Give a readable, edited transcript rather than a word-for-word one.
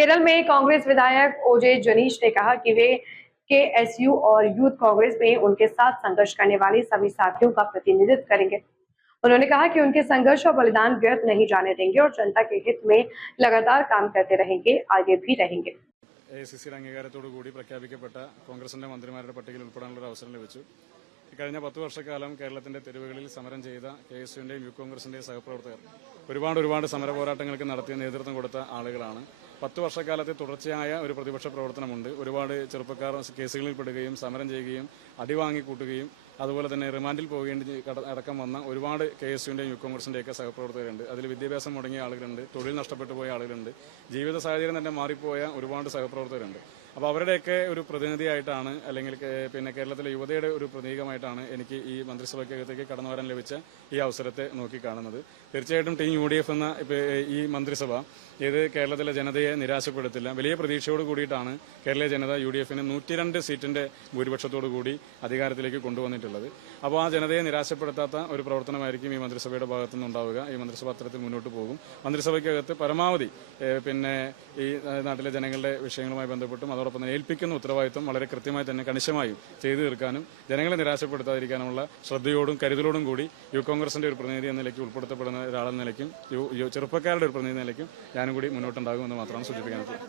केरल में कांग्रेस विधायक ओजे जनीश ने कहा कि वे केएसयू और यूथ कांग्रेस में उनके साथ संघर्ष करने वाले सभी साथियों का प्रतिनिधित्व करेंगे। उन्होंने कहा कि उनके संघर्ष और बलिदान व्यर्थ नहीं जाने देंगे और जनता के हित में लगातार काम करते रहेंगे, आगे भी रहेंगे। AICC അംഗീകാരത്തോടുകൂടി പ്രഖ്യാപിക്കപ്പെട്ട കോൺഗ്രസിന്റെ മന്ത്രിമാരുടെ പട്ടികയിൽ ഉൾപ്പെടാനുള്ള അവസരം ലഭിച്ചു. കഴിഞ്ഞ 10 വർഷക്കാലം കേരളത്തിന്റെ തെരുവുകളിൽ സമരം ചെയ്ത KSUവിന്റെയും യൂത്ത് കോൺഗ്രസിന്റെയും സഹപ്രവർത്തകർ ഒരുപാട് സമര പോരാട്ടങ്ങൾക്ക് നടത്തിയ നേതൃത്വം കൊടുത്ത ആളുകളാണ്. 10 വർഷക്കാലത്തെ തുടർച്ചയായ ഒരു പ്രതിപക്ഷ പ്രവർത്തനമുണ്ട്. ഒരുപാട് ചെറുപ്പക്കാർ കേസുകളിൽ പെടുകയും സമരം ചെയ്യുകയും അടിവാങ്ങിക്കൂട്ടുകയും അതുപോലെ തന്നെ റിമാൻഡിൽ പോകേണ്ടി അടക്കം വന്ന ഒരുപാട് KSUവിന്റെയും യൂത്ത് കോൺഗ്രസിന്റെയൊക്കെ സഹപ്രവർത്തകരുണ്ട്. അതിൽ വിദ്യാഭ്യാസം മുടങ്ങിയ ആളുകളുണ്ട്, തൊഴിൽ നഷ്ടപ്പെട്ടു പോയ ആളുകളുണ്ട്, ജീവിത സാഹചര്യം തന്നെ മാറിപ്പോയ ഒരുപാട് സഹപ്രവർത്തകരുണ്ട്. അപ്പോൾ അവരുടെയൊക്കെ ഒരു പ്രതിനിധിയായിട്ടാണ് അല്ലെങ്കിൽ പിന്നെ കേരളത്തിലെ യുവതയുടെ ഒരു പ്രതീകമായിട്ടാണ് എനിക്ക് ഈ മന്ത്രിസഭയ്ക്കകത്തേക്ക് കടന്നു വരാൻ ലഭിച്ച ഈ അവസരത്തെ നോക്കിക്കാണുന്നത്. തീർച്ചയായിട്ടും ടീം UDF എന്ന ഈ മന്ത്രിസഭ ഇത് കേരളത്തിലെ ജനതയെ നിരാശപ്പെടുത്തില്ല. വലിയ പ്രതീക്ഷയോട് കൂടിയിട്ടാണ് കേരളീയ ജനത UDFന് 102 സീറ്റിന്റെ ഭൂരിപക്ഷത്തോടു കൂടി അധികാരത്തിലേക്ക് കൊണ്ടുവന്നിട്ടുള്ളത്. അപ്പോൾ ആ ജനതയെ നിരാശപ്പെടുത്താത്ത ഒരു പ്രവർത്തനമായിരിക്കും ഈ മന്ത്രിസഭയുടെ ഭാഗത്തുനിന്ന് ഉണ്ടാവുക. ഈ മന്ത്രിസഭ അത്തരത്തിൽ മുന്നോട്ട് പോകും. മന്ത്രിസഭയ്ക്കകത്ത് പരമാവധി പിന്നെ ഈ നാട്ടിലെ ജനങ്ങളുടെ വിഷയങ്ങളുമായി ബന്ധപ്പെട്ടും അതോടൊപ്പം തന്നെ ഏൽപ്പിക്കുന്ന ഉത്തരവാദിത്വം വളരെ കൃത്യമായി തന്നെ കണിശമായും ചെയ്തു തീർക്കാനും ജനങ്ങളെ നിരാശപ്പെടുത്താതിരിക്കാനുള്ള ശ്രദ്ധയോടും കരുതലോടും കൂടി യൂത്ത് കോൺഗ്രസിന്റെ ഒരു പ്രതിനിധി എന്ന നിലയ്ക്ക് ഉൾപ്പെടുത്തപ്പെടുന്ന ഒരാളെന്ന നിലയ്ക്കും ചെറുപ്പക്കാരുടെ ഒരു പ്രതിനിധി നിലയ്ക്കും ഞാനും കൂടി മുന്നോട്ടുണ്ടാകുമെന്ന് മാത്രമാണ് സൂചിപ്പിക്കുന്നത്.